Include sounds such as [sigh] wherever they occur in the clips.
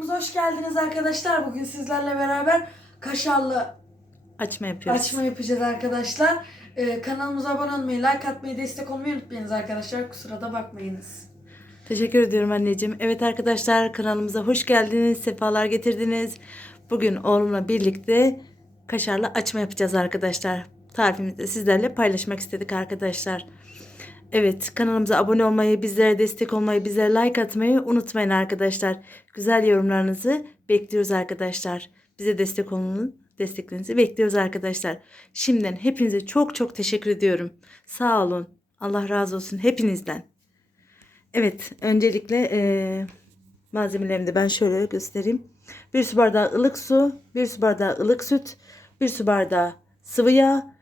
Kanalımıza hoş geldiniz arkadaşlar. Bugün sizlerle beraber kaşarlı Açma yapıyoruz. açma yapacağız arkadaşlar. Ee, kanalımıza abone olmayı, like atmayı, destek olmayı unutmayınız arkadaşlar. Kusura da bakmayınız. Teşekkür ediyorum anneciğim. Evet arkadaşlar kanalımıza hoş geldiniz. Sefalar getirdiniz. Bugün oğlumla birlikte kaşarlı açma yapacağız arkadaşlar. Tarifimizi de sizlerle paylaşmak istedik arkadaşlar. Evet kanalımıza abone olmayı, bizlere destek olmayı, bizlere like atmayı unutmayın arkadaşlar. Güzel yorumlarınızı bekliyoruz arkadaşlar. Bize destek olun, desteklerinizi bekliyoruz arkadaşlar. Şimdiden hepinize çok çok teşekkür ediyorum. Sağ olun. Allah razı olsun hepinizden. Evet, öncelikle eee malzemelerimi de ben şöyle göstereyim. Bir su bardağı ılık su, bir su bardağı ılık süt, bir su bardağı sıvı yağ,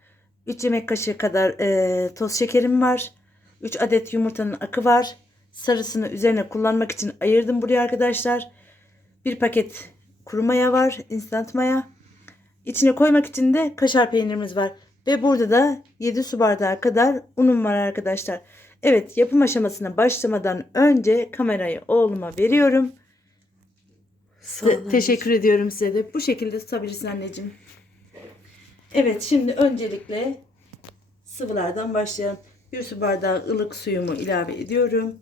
3 yemek kaşığı kadar eee, toz şekerim var. 3 adet yumurtanın akı var. Sarısını üzerine kullanmak için ayırdım buraya arkadaşlar. Bir paket kuru maya var, instant maya. İçine koymak için de kaşar peynirimiz var. Ve burada da 7 su bardağı kadar unum var arkadaşlar. Evet yapım aşamasına başlamadan önce kamerayı oğluma veriyorum. Size teşekkür ediyorum size de. Bu şekilde tutabilirsin anneciğim. Evet şimdi öncelikle sıvılardan başlayalım. Bir su bardağı ılık suyumu ilave ediyorum.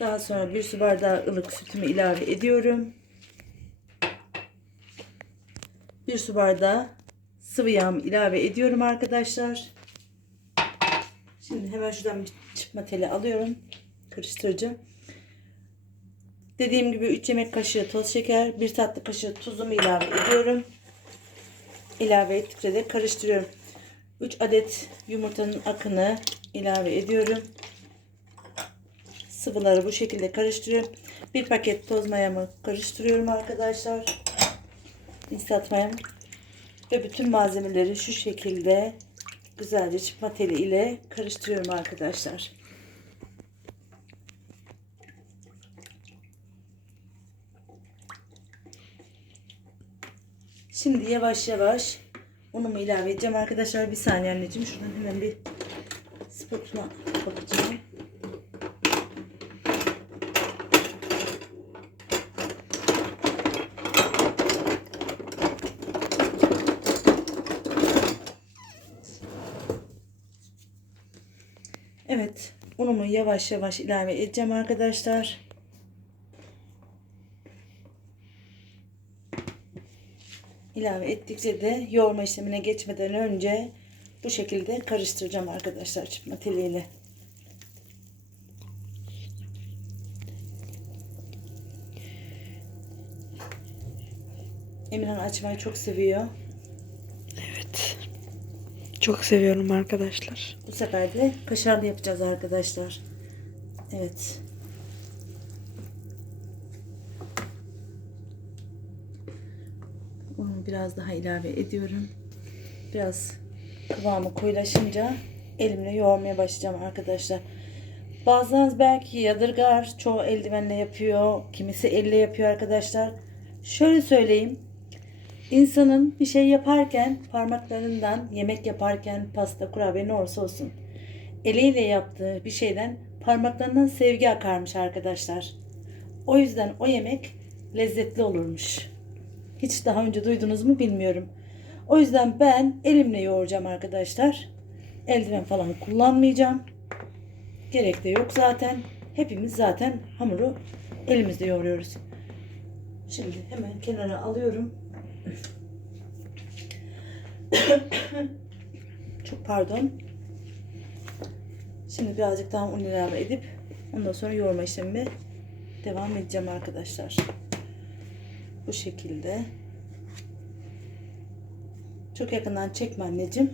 Daha sonra bir su bardağı ılık sütümü ilave ediyorum. Bir su bardağı sıvı yağımı ilave ediyorum arkadaşlar. Şimdi hemen şuradan bir çıkma teli alıyorum. Karıştırıcı. Dediğim gibi 3 yemek kaşığı toz şeker, 1 tatlı kaşığı tuzumu ilave ediyorum. İlave ettikçe de karıştırıyorum. 3 adet yumurtanın akını ilave ediyorum. Sıvıları bu şekilde karıştırıyorum. Bir paket toz mayamı karıştırıyorum arkadaşlar. İnstant mayam. Ve bütün malzemeleri şu şekilde güzelce çıkma teli ile karıştırıyorum arkadaşlar. Şimdi yavaş yavaş unumu ilave edeceğim arkadaşlar. Bir saniye anneciğim. Şuradan hemen bir spatula bakacağım. Evet, unumu yavaş yavaş ilave edeceğim arkadaşlar. İlave ettikçe de yoğurma işlemine geçmeden önce bu şekilde karıştıracağım arkadaşlar çıkma teliyle. Emirhan açmayı çok seviyor. Evet. Çok seviyorum arkadaşlar. Bu sefer de kaşarlı yapacağız arkadaşlar. Evet. Unu biraz daha ilave ediyorum. Biraz kıvamı koyulaşınca elimle yoğurmaya başlayacağım arkadaşlar. Bazılarınız belki yadırgar. Çoğu eldivenle yapıyor. Kimisi elle yapıyor arkadaşlar. Şöyle söyleyeyim. İnsanın bir şey yaparken parmaklarından yemek yaparken pasta kurabiye ne olursa olsun eliyle yaptığı bir şeyden parmaklarından sevgi akarmış arkadaşlar. O yüzden o yemek lezzetli olurmuş. Hiç daha önce duydunuz mu bilmiyorum. O yüzden ben elimle yoğuracağım arkadaşlar. Eldiven falan kullanmayacağım. Gerek de yok zaten. Hepimiz zaten hamuru elimizle yoğuruyoruz. Şimdi hemen kenara alıyorum. [coughs] Çok pardon. Şimdi birazcık daha un ilave edip ondan sonra yoğurma işlemime devam edeceğim arkadaşlar. Bu şekilde. Çok yakından çekme anneciğim.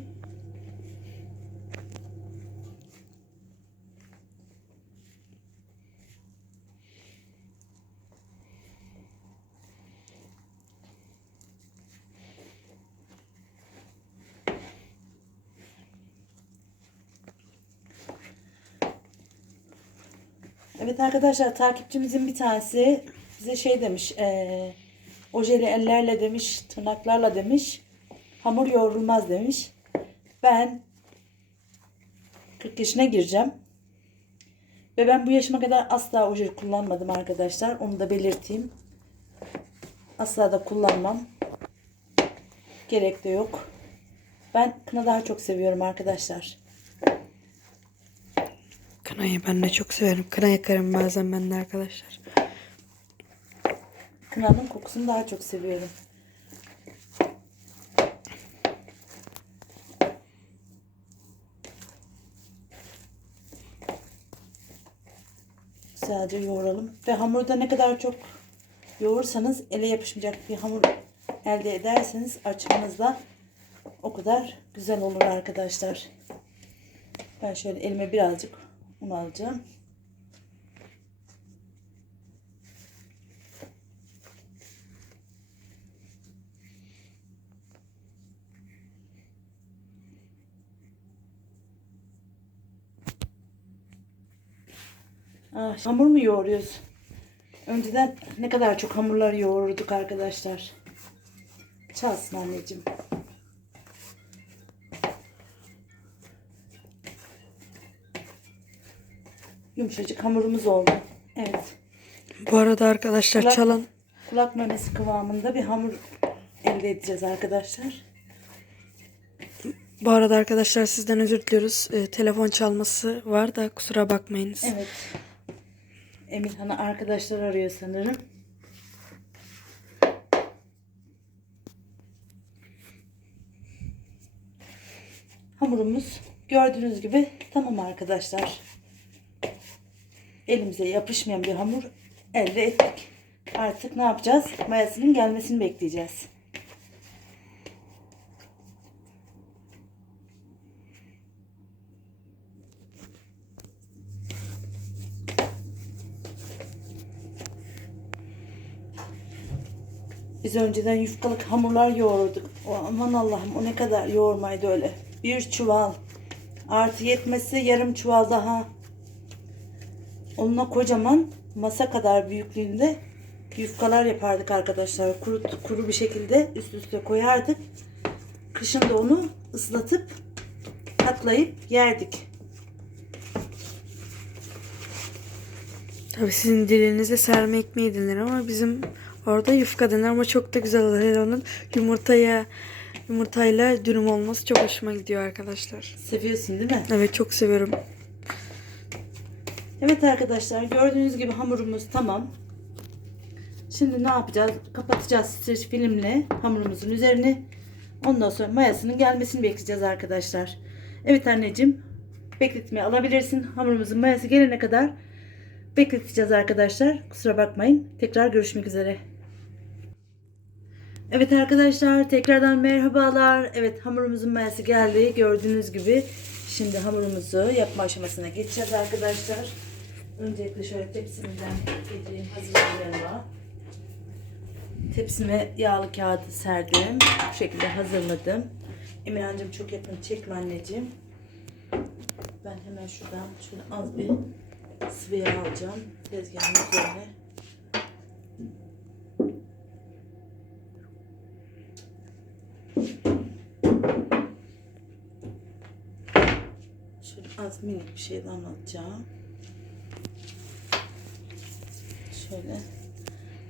Evet arkadaşlar takipçimizin bir tanesi bize şey demiş. eee ojeli ellerle demiş, tırnaklarla demiş. Hamur yoğrulmaz demiş. Ben 40 yaşına gireceğim. Ve ben bu yaşıma kadar asla oje kullanmadım arkadaşlar. Onu da belirteyim. Asla da kullanmam. Gerek de yok. Ben kına daha çok seviyorum arkadaşlar. Kınayı ben de çok severim. Kına yakarım bazen ben de arkadaşlar. Kınanın kokusunu daha çok seviyorum. Güzelce yoğuralım. Ve hamuru da ne kadar çok yoğursanız ele yapışmayacak bir hamur elde ederseniz açmanızda o kadar güzel olur arkadaşlar. Ben şöyle elime birazcık un alacağım. Ah, hamur mu yoğuruyoruz? Önceden ne kadar çok hamurlar yoğururduk arkadaşlar. Çalsın anneciğim. Yumuşacık hamurumuz oldu. Evet. Bu arada arkadaşlar Kulak- çalan Kulak memesi kıvamında bir hamur elde edeceğiz arkadaşlar. bu arada arkadaşlar sizden özür diliyoruz. Ee, telefon çalması var da kusura bakmayınız. Evet. Emirhan'ı arkadaşlar arıyor sanırım. Hamurumuz gördüğünüz gibi tamam arkadaşlar. Elimize yapışmayan bir hamur elde ettik. Artık ne yapacağız? Mayasının gelmesini bekleyeceğiz. Önceden yufkalık hamurlar yoğurduk. O, aman Allah'ım o ne kadar yoğurmaydı öyle. Bir çuval. Artı yetmesi yarım çuval daha. Onunla kocaman masa kadar büyüklüğünde yufkalar yapardık arkadaşlar. Kuru, kuru bir şekilde üst üste koyardık. Kışın da onu ıslatıp katlayıp yerdik. Tabii sizin dilinizde serme ekmeği denir ama bizim orada yufka denir ama çok da güzel olur. Onun yumurtaya yumurtayla dürüm olması çok hoşuma gidiyor arkadaşlar. Seviyorsun değil mi? Evet çok seviyorum. Evet arkadaşlar gördüğünüz gibi hamurumuz tamam. Şimdi ne yapacağız? Kapatacağız streç filmle hamurumuzun üzerini. Ondan sonra mayasının gelmesini bekleyeceğiz arkadaşlar. Evet anneciğim bekletmeye alabilirsin. Hamurumuzun mayası gelene kadar bekleteceğiz arkadaşlar. Kusura bakmayın. Tekrar görüşmek üzere. Evet arkadaşlar tekrardan merhabalar. Evet hamurumuzun mayası geldi. Gördüğünüz gibi şimdi hamurumuzu yapma aşamasına geçeceğiz arkadaşlar. Öncelikle şöyle tepsimizden getireyim hazırlayalım. Tepsime yağlı kağıdı serdim. Bu şekilde hazırladım. Emirhan'cığım çok yakın çekme anneciğim. Ben hemen şuradan şöyle az bir sıvı yağ alacağım. Tezgahın üzerine. Şöyle az minik bir şey damlatacağım. Şöyle.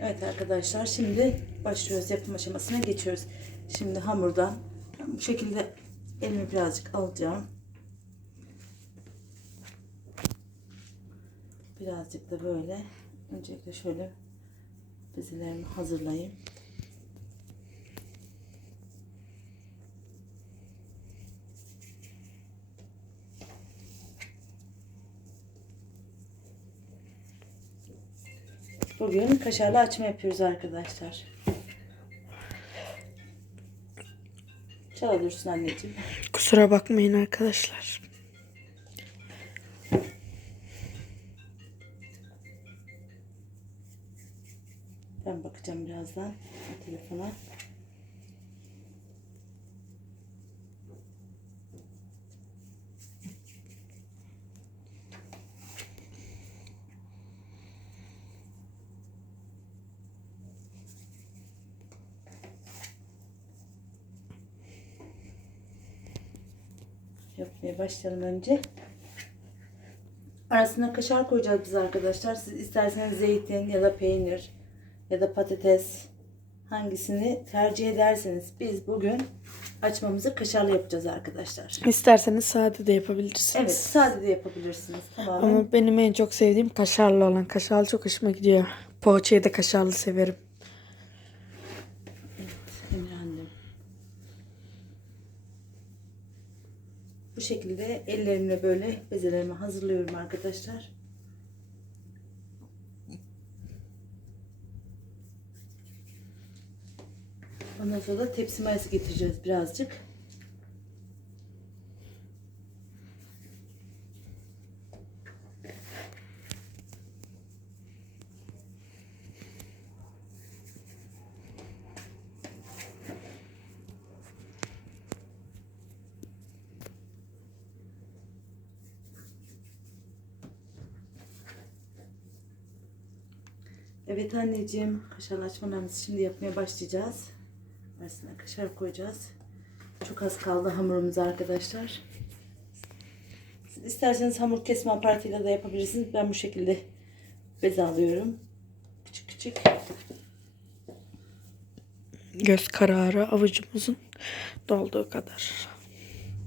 Evet arkadaşlar şimdi başlıyoruz yapım aşamasına geçiyoruz. Şimdi hamurdan bu şekilde elimi birazcık alacağım. Birazcık da böyle öncelikle şöyle bezelerimi hazırlayayım. Bugün kaşarlı açma yapıyoruz arkadaşlar. Çala dursun anneciğim. Kusura bakmayın arkadaşlar. Ben bakacağım birazdan telefona. Yapmaya başlayalım önce. arasına kaşar koyacağız biz arkadaşlar. Siz isterseniz zeytin ya da peynir ya da patates hangisini tercih ederseniz biz bugün açmamızı kaşarlı yapacağız arkadaşlar. İsterseniz sade de yapabilirsiniz. Evet sade de yapabilirsiniz. Tamamen. Ama benim en çok sevdiğim kaşarlı olan. Kaşarlı çok hoşuma gidiyor. Poğaçayı da kaşarlı severim. Emre annem. Bu şekilde ellerimle böyle bezelerimi hazırlıyorum arkadaşlar. Ondan sonra da tepsi mayası getireceğiz birazcık. Evet anneciğim, kaşar açmalarımızı şimdi yapmaya başlayacağız. Arasına kaşar koyacağız. Çok az kaldı hamurumuz arkadaşlar. Siz isterseniz hamur kesme aparatıyla da yapabilirsiniz. Ben bu şekilde bez alıyorum. Küçük küçük. Göz kararı avucumuzun dolduğu kadar.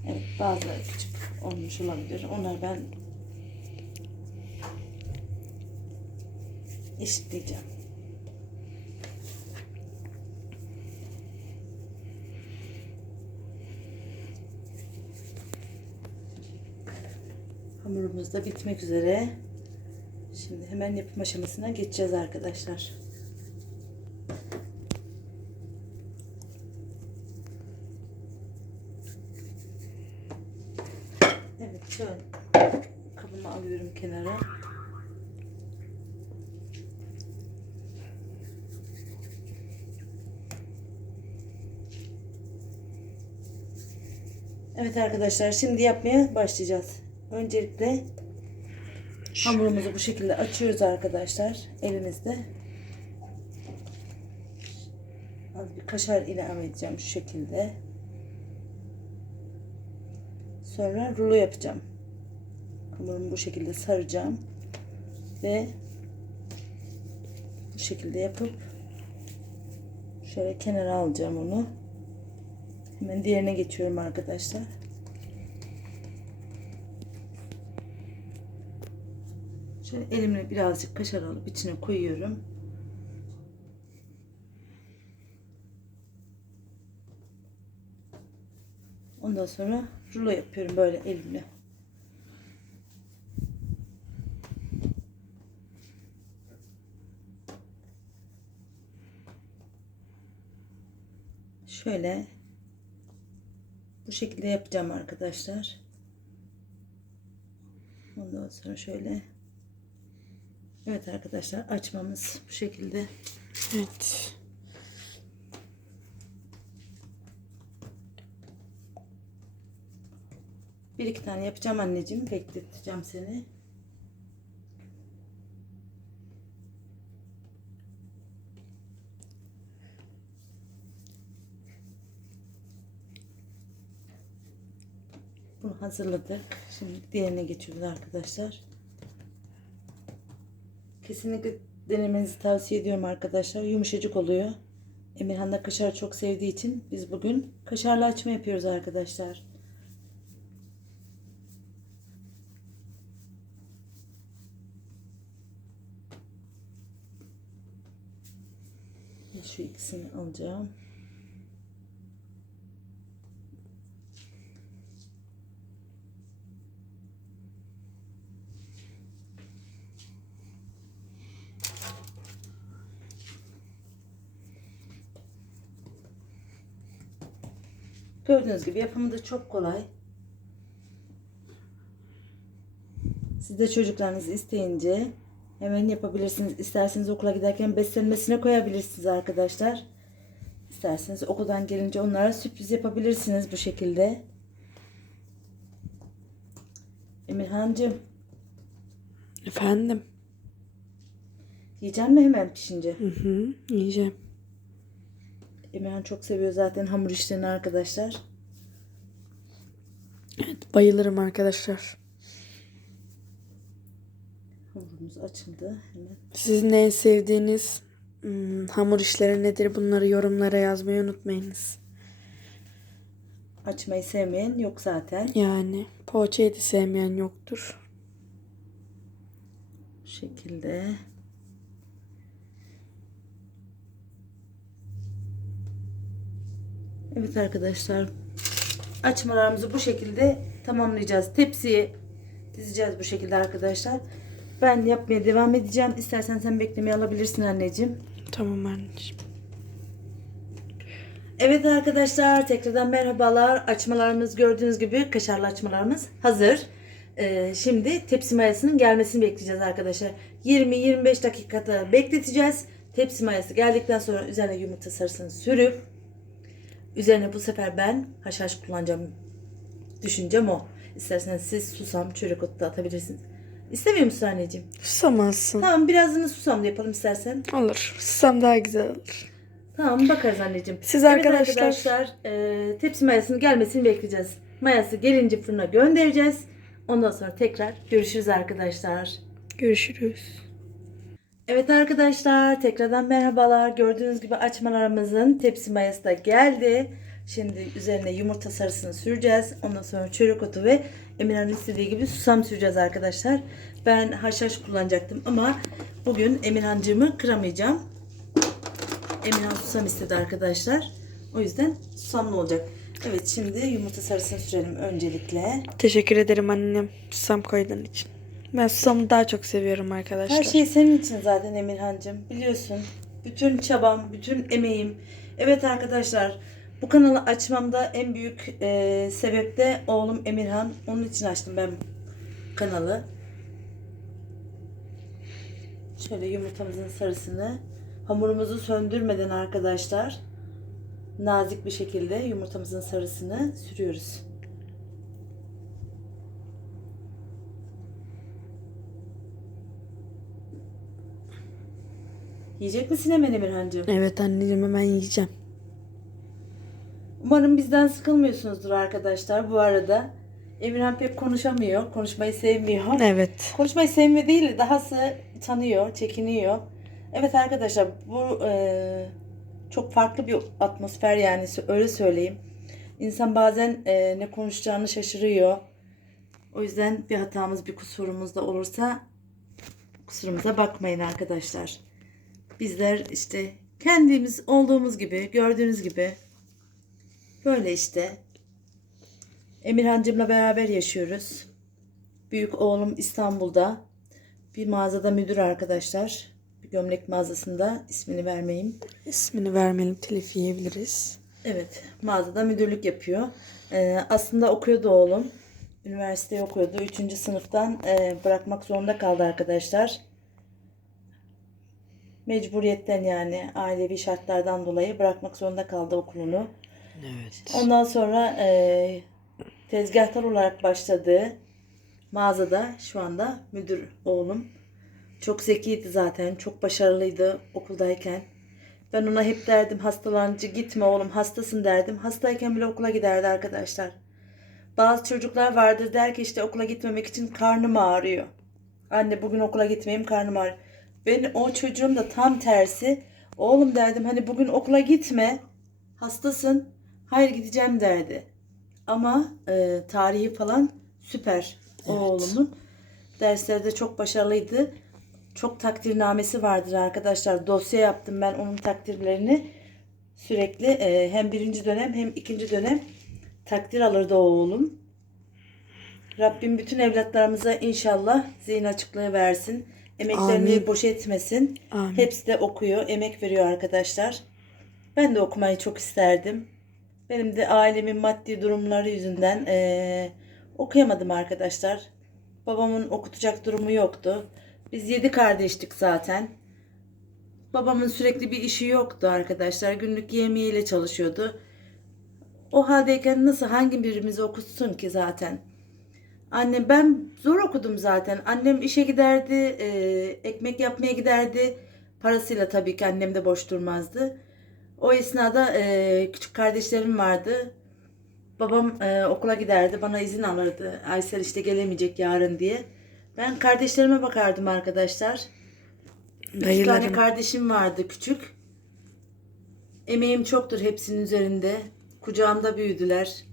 Evet bazıları küçük olmuş olabilir. Onları ben eşitleyeceğim. Hamurumuz da bitmek üzere. Şimdi hemen yapım aşamasına geçeceğiz arkadaşlar. Evet şöyle kabımı alıyorum kenara. Evet arkadaşlar şimdi yapmaya başlayacağız. Öncelikle hamurumuzu bu şekilde açıyoruz arkadaşlar elimizde. Az bir kaşar ilave edeceğim şu şekilde. Sonra rulo yapacağım. Hamurumu bu şekilde saracağım. Ve bu şekilde yapıp şöyle kenara alacağım onu. Hemen diğerine geçiyorum arkadaşlar. Şöyle elimle birazcık kaşar alıp içine koyuyorum. Ondan sonra rulo yapıyorum böyle elimle. Şöyle bu şekilde yapacağım arkadaşlar. Ondan sonra şöyle Evet arkadaşlar açmamız bu şekilde. Evet. Bir iki tane yapacağım anneciğim. Bekleteceğim seni. Bunu hazırladık. Şimdi diğerine geçiyoruz arkadaşlar. Kesinlikle denemenizi tavsiye ediyorum arkadaşlar. Yumuşacık oluyor. Emirhan da kaşar çok sevdiği için biz bugün kaşarlı açma yapıyoruz arkadaşlar. Şu ikisini alacağım. Gördüğünüz gibi yapımı da çok kolay. Siz de çocuklarınız isteyince hemen yapabilirsiniz. İsterseniz okula giderken beslenmesine koyabilirsiniz arkadaşlar. İsterseniz okuldan gelince onlara sürpriz yapabilirsiniz bu şekilde. Emirhancığım Efendim. yiyecek mi hemen pişince? Hı hı. Yiyeceğim. Emirhan çok seviyor zaten hamur işlerini arkadaşlar. Bayılırım arkadaşlar. Hamurumuz açıldı. Hemen. Sizin en sevdiğiniz hmm, hamur işleri nedir? Bunları yorumlara yazmayı unutmayınız. Açmayı sevmeyen yok zaten. Yani poğaçayı da sevmeyen yoktur. Bu şekilde. Evet arkadaşlar. Açmalarımızı bu şekilde tamamlayacağız. Tepsiye dizeceğiz bu şekilde arkadaşlar. Ben yapmaya devam edeceğim. İstersen sen beklemeye alabilirsin anneciğim. Tamam anneciğim. Evet arkadaşlar tekrardan merhabalar. Açmalarımız gördüğünüz gibi kaşarlı açmalarımız hazır. Ee, şimdi tepsi mayasının gelmesini bekleyeceğiz arkadaşlar. 20-25 dakikada bekleteceğiz. Tepsi mayası geldikten sonra üzerine yumurta sarısını sürüp üzerine bu sefer ben haşhaş kullanacağım. Düşüncem o. İsterseniz siz susam, çörek otu da atabilirsiniz. İstemiyor musun anneciğim? Susamazsın. Tamam birazını susamlı yapalım istersen. Olur. Susam daha güzel olur. Tamam bakarız anneciğim. Siz Evet arkadaşlar- arkadaşlar e, tepsi mayasının gelmesini bekleyeceğiz. Mayası gelince fırına göndereceğiz. Ondan sonra tekrar görüşürüz arkadaşlar. Görüşürüz. Evet arkadaşlar tekrardan merhabalar. Gördüğünüz gibi açmalarımızın tepsi mayası da geldi. Şimdi üzerine yumurta sarısını süreceğiz. Ondan sonra çörek otu ve Emirhan'ın istediği gibi susam süreceğiz arkadaşlar. Ben haşhaş kullanacaktım ama bugün Emirhancığımı kıramayacağım. Emirhan susam istedi arkadaşlar. O yüzden susamlı olacak. Evet şimdi yumurta sarısını sürelim öncelikle. Teşekkür ederim annem susam koyduğun için. Ben susamı daha çok seviyorum arkadaşlar. Her şey senin için zaten Emirhancığım. Biliyorsun. Bütün çabam, bütün emeğim. Evet arkadaşlar. Bu kanalı açmamda en büyük e, sebep de oğlum Emirhan. Onun için açtım ben kanalı. Şöyle yumurtamızın sarısını hamurumuzu söndürmeden arkadaşlar nazik bir şekilde yumurtamızın sarısını sürüyoruz. Yiyecek misin hemen Emirhancığım? Evet anneciğim hemen yiyeceğim. Umarım bizden sıkılmıyorsunuzdur arkadaşlar. Bu arada Emirhan pek konuşamıyor. Konuşmayı sevmiyor. Evet. Konuşmayı sevmiyor değil de dahası tanıyor, çekiniyor. Evet arkadaşlar bu e, çok farklı bir atmosfer yani öyle söyleyeyim. İnsan bazen e, ne konuşacağını şaşırıyor. O yüzden bir hatamız, bir kusurumuz da olursa kusurumuza bakmayın arkadaşlar. Bizler işte kendimiz olduğumuz gibi, gördüğünüz gibi böyle işte. Emirhancığımla beraber yaşıyoruz. Büyük oğlum İstanbul'da. Bir mağazada müdür arkadaşlar. Bir gömlek mağazasında ismini vermeyeyim. İsmini vermeyelim telif yiyebiliriz. Evet, mağazada müdürlük yapıyor. Ee, aslında okuyordu oğlum. Üniversite okuyordu. Üçüncü sınıftan e, bırakmak zorunda kaldı arkadaşlar. Mecburiyetten yani ailevi şartlardan dolayı bırakmak zorunda kaldı okulunu. Evet. Ondan sonra e, tezgahtar olarak başladığı mağazada şu anda müdür oğlum. Çok zekiydi zaten. Çok başarılıydı okuldayken. Ben ona hep derdim hastalanıcı gitme oğlum hastasın derdim. Hastayken bile okula giderdi arkadaşlar. Bazı çocuklar vardır der ki işte okula gitmemek için karnım ağrıyor. Anne bugün okula gitmeyeyim karnım ağrıyor. Ben o çocuğum da tam tersi. Oğlum derdim hani bugün okula gitme. Hastasın. Hayır gideceğim derdi. Ama e, tarihi falan süper o Evet. oğlumun. Derslerde çok başarılıydı. Çok takdirnamesi vardır arkadaşlar. Dosya yaptım ben onun takdirlerini. Sürekli e, hem birinci dönem hem ikinci dönem takdir alırdı o oğlum. Rabbim bütün evlatlarımıza inşallah zihin açıklığı versin. Emeklerini Amin. boş etmesin. Amin. Hepsi de okuyor, emek veriyor arkadaşlar. Ben de okumayı çok isterdim. Benim de ailemin maddi durumları yüzünden eee, okuyamadım arkadaşlar. Babamın okutacak durumu yoktu. Biz yedi kardeştik zaten. Babamın sürekli bir işi yoktu arkadaşlar. Günlük yemeğiyle çalışıyordu. O haldeyken nasıl hangi birimizi okutsun ki zaten? Annem ben zor okudum zaten. Annem işe giderdi, e, ekmek yapmaya giderdi. Parasıyla tabii ki annem de boş durmazdı. O esnada e, küçük kardeşlerim vardı. Babam e, okula giderdi, bana izin alırdı. Aysel işte gelemeyecek yarın diye. Ben kardeşlerime bakardım arkadaşlar. Üç tane Dayılarım. kardeşim vardı küçük. Emeğim çoktur hepsinin üzerinde. Kucağımda büyüdüler.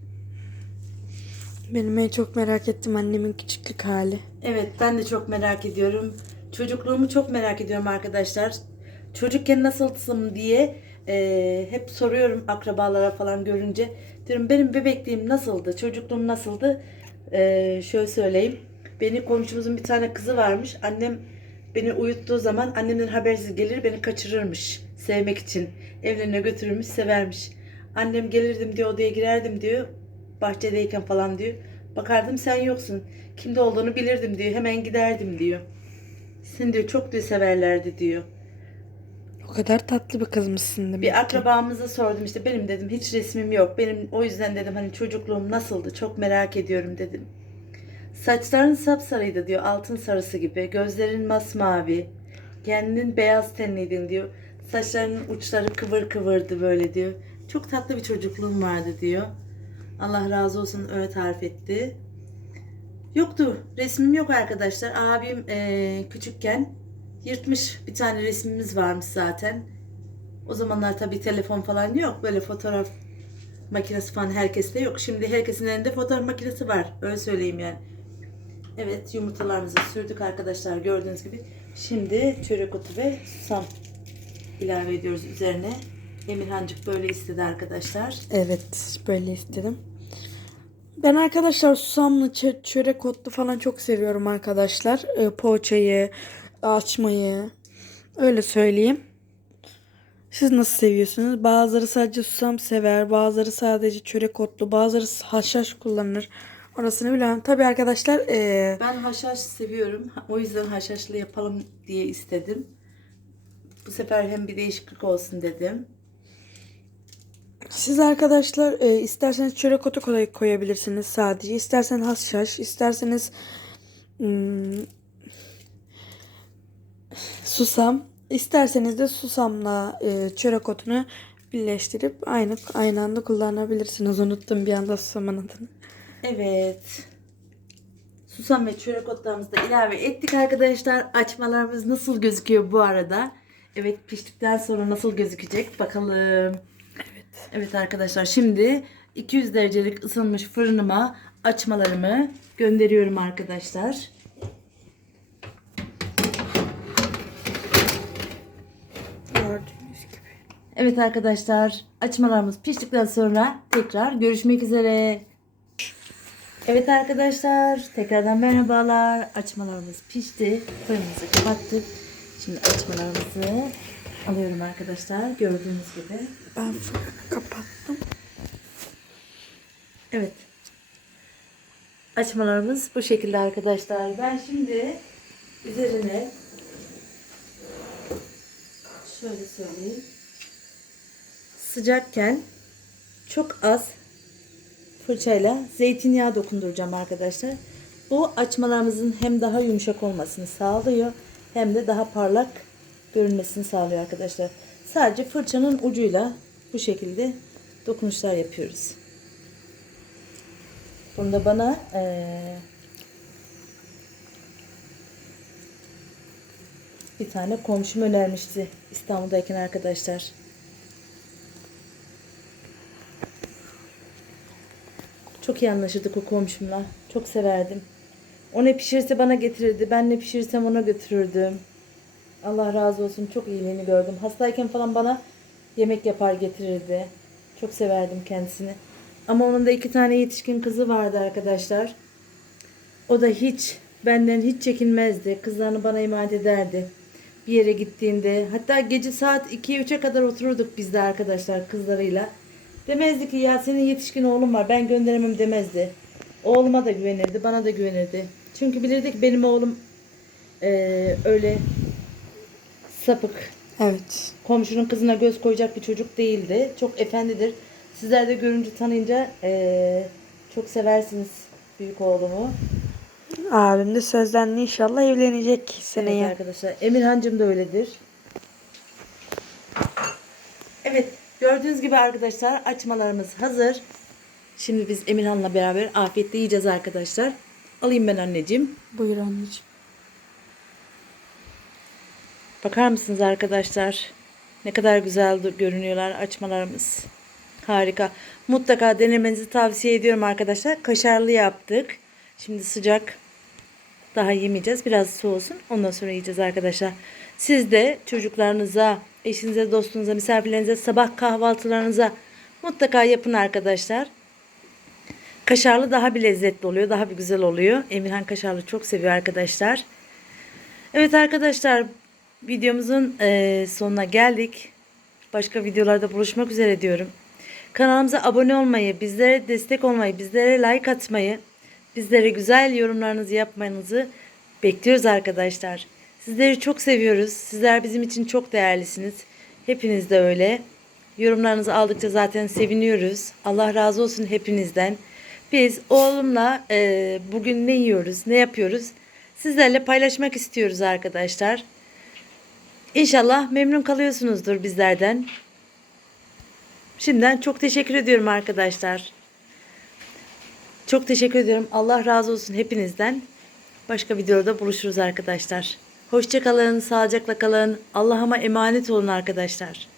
Benim en çok merak ettim annemin küçüklük hali. Evet ben de çok merak ediyorum. Çocukluğumu çok merak ediyorum arkadaşlar. Çocukken nasılsın diye e, hep soruyorum akrabalara falan görünce. Diyorum benim bebekliğim nasıldı, çocukluğum nasıldı? E, şöyle söyleyeyim. Beni komşumuzun bir tane kızı varmış. Annem beni uyuttuğu zaman annemden habersiz gelir beni kaçırırmış sevmek için. Evlerine götürürmüş, severmiş. Annem gelirdim diyor odaya girerdim diyor. Bahçedeyken falan diyor. Bakardım sen yoksun. Kimde olduğunu bilirdim diyor. Hemen giderdim diyor. Seni diyor çok diyor severlerdi diyor. Kadar tatlı bir kızmışsın demek Bir akrabamıza sordum işte benim dedim hiç resmim yok. Benim o yüzden dedim hani çocukluğum nasıldı çok merak ediyorum dedim. Saçların sapsarıydı diyor altın sarısı gibi. Gözlerin masmavi. Kendin beyaz tenliydin diyor. Saçlarının uçları kıvır kıvırdı böyle diyor. Çok tatlı bir çocukluğum vardı diyor. Allah razı olsun öyle tarif etti. Yoktu. Resmim yok arkadaşlar. Abim eee, küçükken yırtmış bir tane resmimiz varmış zaten. O zamanlar tabii telefon falan yok. Böyle fotoğraf makinesi falan herkeste yok. Şimdi herkesin elinde fotoğraf makinesi var. Öyle söyleyeyim yani. Evet yumurtalarımızı sürdük arkadaşlar gördüğünüz gibi. Şimdi çörek otu ve susam ilave ediyoruz üzerine. Emirhancık böyle istedi arkadaşlar. Evet böyle istedim. Ben arkadaşlar susamlı çö- çörek otlu falan çok seviyorum arkadaşlar. Ee, poğaçayı, açmayı öyle söyleyeyim. Siz nasıl seviyorsunuz? Bazıları sadece susam sever, bazıları sadece çörek otlu, bazıları haşhaş kullanır. Orasını bilemem. Tabii arkadaşlar ee, Ben haşhaş seviyorum. O yüzden haşhaşlı yapalım diye istedim. Bu sefer hem bir değişiklik olsun dedim. Siz arkadaşlar e, isterseniz çörek otu koy- koyabilirsiniz sadece. İsterseniz haşhaş, isterseniz hmm, susam, isterseniz de susamla e, çörek otunu birleştirip aynı aynı anda kullanabilirsiniz. Unuttum bir anda susamın adını. Evet. Susam ve çörek otlarımızı da ilave ettik arkadaşlar. Açmalarımız nasıl gözüküyor bu arada? Evet piştikten sonra nasıl gözükecek bakalım. Evet. Evet arkadaşlar şimdi 200 derecelik ısınmış fırınıma açmalarımı gönderiyorum arkadaşlar. Gördüğünüz gibi. Evet arkadaşlar açmalarımız piştikten sonra tekrar görüşmek üzere. Evet arkadaşlar tekrardan merhabalar. Açmalarımız pişti. Fırınımızı kapattık. Şimdi açmalarımızı alıyorum arkadaşlar. Gördüğünüz gibi. Ben fırını kapattım. Evet. Açmalarımız bu şekilde arkadaşlar. Ben şimdi üzerine şöyle söyleyeyim. Sıcakken çok az fırçayla zeytinyağı dokunduracağım arkadaşlar. Bu açmalarımızın hem daha yumuşak olmasını sağlıyor hem de daha parlak görünmesini sağlıyor arkadaşlar. Sadece fırçanın ucuyla bu şekilde dokunuşlar yapıyoruz. Bunda bana eee, bir tane komşum önermişti İstanbul'dayken arkadaşlar. Çok iyi anlaşırdık o komşumla. Çok severdim. O ne pişirirse bana getirirdi. Ben ne pişirirsem ona götürürdüm. Allah razı olsun. Çok iyiliğini gördüm. Hastayken falan bana yemek yapar getirirdi. Çok severdim kendisini. Ama onun da iki tane yetişkin kızı vardı arkadaşlar. O da hiç benden hiç çekinmezdi. Kızlarını bana emanet ederdi. Bir yere gittiğinde hatta gece saat 2'ye 3'e kadar otururduk biz de arkadaşlar kızlarıyla. Demezdi ki ya senin yetişkin oğlun var ben gönderemem demezdi. Oğluma da güvenirdi bana da güvenirdi. Çünkü bilirdi ki benim oğlum eee, öyle sapık Evet. komşunun kızına göz koyacak bir çocuk değildi. Çok efendidir. Sizler de görünce tanıyınca eee, çok seversiniz büyük oğlumu. Abim de sözlendi inşallah evlenecek seneye. Evet arkadaşlar. Emirhancım da öyledir. Evet. Gördüğünüz gibi arkadaşlar açmalarımız hazır. Şimdi biz Emirhan'la beraber afiyetle yiyeceğiz arkadaşlar. Alayım ben anneciğim. Buyur anneciğim. Bakar mısınız arkadaşlar? Ne kadar güzel görünüyorlar açmalarımız. Harika. Mutlaka denemenizi tavsiye ediyorum arkadaşlar. Kaşarlı yaptık. Şimdi sıcak. Daha yemeyeceğiz. Biraz soğusun. Ondan sonra yiyeceğiz arkadaşlar. Siz de çocuklarınıza, eşinize, dostunuza, misafirlerinize, sabah kahvaltılarınıza mutlaka yapın arkadaşlar. Kaşarlı daha bir lezzetli oluyor. Daha bir güzel oluyor. Emirhan kaşarlı çok seviyor arkadaşlar. Evet arkadaşlar videomuzun eee, sonuna geldik. Başka videolarda buluşmak üzere diyorum. Kanalımıza abone olmayı, bizlere destek olmayı, bizlere like atmayı, bizlere güzel yorumlarınızı yapmanızı bekliyoruz arkadaşlar. Sizleri çok seviyoruz. Sizler bizim için çok değerlisiniz. Hepiniz de öyle. Yorumlarınızı aldıkça zaten seviniyoruz. Allah razı olsun hepinizden. Biz oğlumla eee, bugün ne yiyoruz, ne yapıyoruz sizlerle paylaşmak istiyoruz arkadaşlar. İnşallah memnun kalıyorsunuzdur bizlerden. Şimdiden çok teşekkür ediyorum arkadaşlar. Çok teşekkür ediyorum. Allah razı olsun hepinizden. Başka videoda buluşuruz arkadaşlar. Hoşçakalın, sağlıcakla kalın. Allah'ıma emanet olun arkadaşlar.